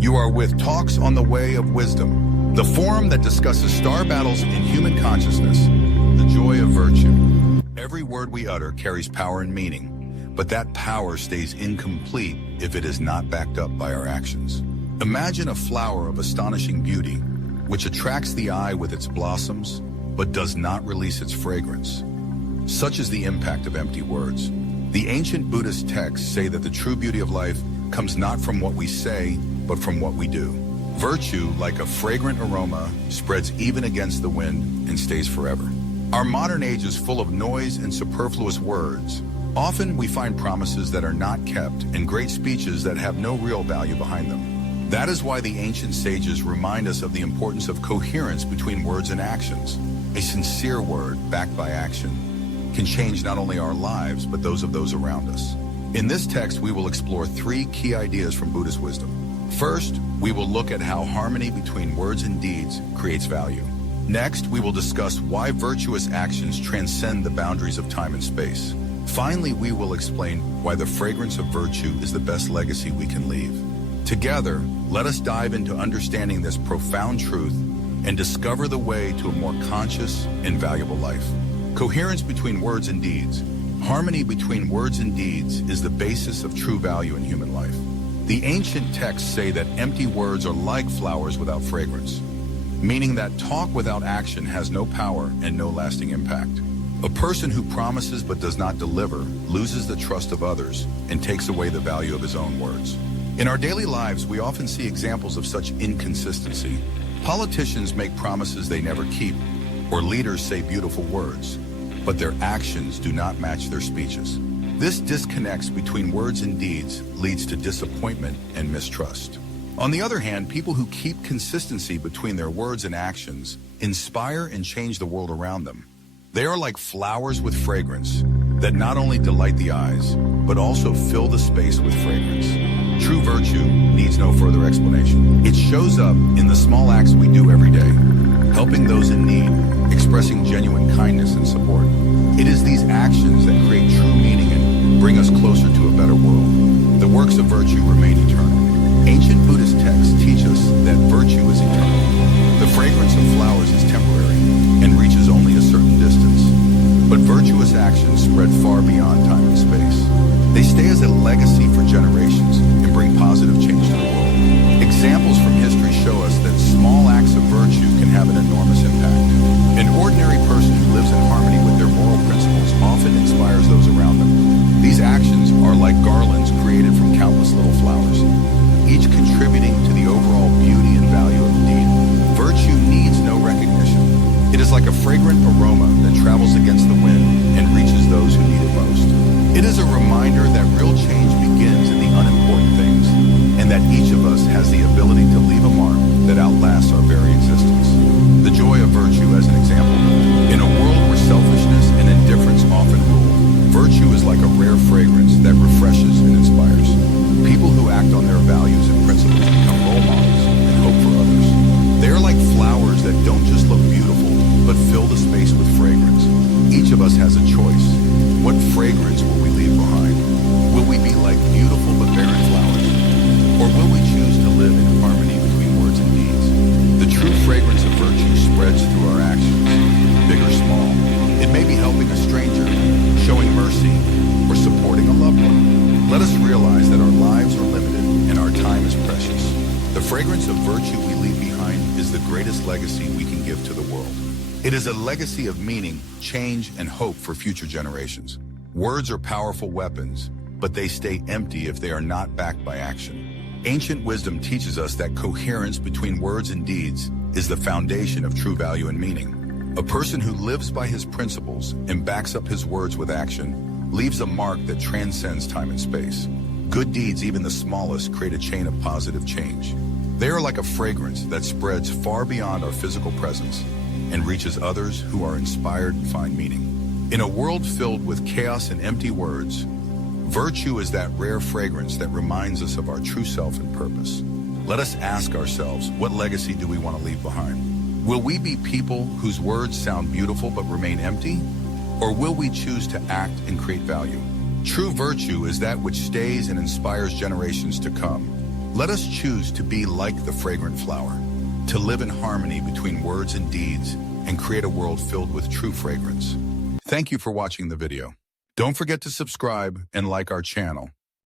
You are with Talks on the Way of Wisdom, the forum that discusses star battles in human consciousness, the joy of virtue. Every word we utter carries power and meaning, but that power stays incomplete if it is not backed up by our actions. Imagine a flower of astonishing beauty, which attracts the eye with its blossoms, but does not release its fragrance. Such is the impact of empty words. The ancient Buddhist texts say that the true beauty of life comes not from what we say, but from what we do. Virtue, like a fragrant aroma, spreads even against the wind and stays forever. Our modern age is full of noise and superfluous words. Often we find promises that are not kept and great speeches that have no real value behind them. That is why the ancient sages remind us of the importance of coherence between words and actions. A sincere word, backed by action, can change not only our lives, but those of those around us. In this text, we will explore 3 key ideas from Buddhist wisdom. First, we will look at how harmony between words and deeds creates value. Next, we will discuss why virtuous actions transcend the boundaries of time and space. Finally, we will explain why the fragrance of virtue is the best legacy we can leave. Together, let us dive into understanding this profound truth and discover the way to a more conscious and valuable life. Coherence between words and deeds. Harmony between words and deeds is the basis of true value in human life. The ancient texts say that empty words are like flowers without fragrance, meaning that talk without action has no power and no lasting impact. A person who promises but does not deliver loses the trust of others and takes away the value of his own words. In our daily lives, we often see examples of such inconsistency. Politicians make promises they never keep, or leaders say beautiful words, but their actions do not match their speeches. This disconnect between words and deeds leads to disappointment and mistrust. On the other hand, people who keep consistency between their words and actions inspire and change the world around them. They are like flowers with fragrance that not only delight the eyes, but also fill the space with fragrance. True virtue needs no further explanation. It shows up in the small acts we do every day, helping those in need, expressing genuine kindness and support. It is these actions that create true meaning and bring us closer to a better world. The works of virtue remain eternal. Ancient Buddhist texts teach us that virtue is eternal. The fragrance of flowers is temporary and reaches only a certain distance. But virtuous actions spread far beyond time and space. They stay as a legacy for generations and bring positive change to the world. Examples from history show us that small acts of virtue can have an enormous impact. An ordinary person who lives in harmony with their moral principles often inspires those around them. These actions are like garlands created from countless little flowers, each contributing to the overall beauty and value of the deed. Virtue needs no recognition. It is like a fragrant aroma that travels against the wind and reaches those who need it most. It is a reminder that real change begins in the unimportant things, and that each of us has the ability to leave a mark that outlasts our very existence. The joy of virtue as an example. In a world where selfishness and indifference often rule, virtue is like a rare fragrance that refreshes and inspires. People who act on their values and principles become role models and hope for others. They are like flowers that don't just look beautiful, but fill the space with fragrance. Each of us has a choice. What fragrance will we leave behind? Will we be like beautiful but barren flowers? Or will we choose to live in harmony between words and deeds? The true fragrance of virtue spreads through our actions, big or small. It may be helping a stranger, showing mercy, or supporting a loved one. Let us realize that our lives are limited and our time is precious. The fragrance of virtue we leave behind is the greatest legacy we can give to the world. It is a legacy of meaning, change, and hope for future generations. Words are powerful weapons, but they stay empty if they are not backed by action. Ancient wisdom teaches us that coherence between words and deeds is the foundation of true value and meaning. A person who lives by his principles and backs up his words with action leaves a mark that transcends time and space. Good deeds, even the smallest, create a chain of positive change. They are like a fragrance that spreads far beyond our physical presence and reaches others who are inspired and find meaning. In a world filled with chaos and empty words, virtue is that rare fragrance that reminds us of our true self and purpose. Let us ask ourselves, what legacy do we want to leave behind? Will we be people whose words sound beautiful but remain empty? Or will we choose to act and create value? True virtue is that which stays and inspires generations to come. Let us choose to be like the fragrant flower, to live in harmony between words and deeds, and create a world filled with true fragrance. Thank you for watching the video. Don't forget to subscribe and like our channel.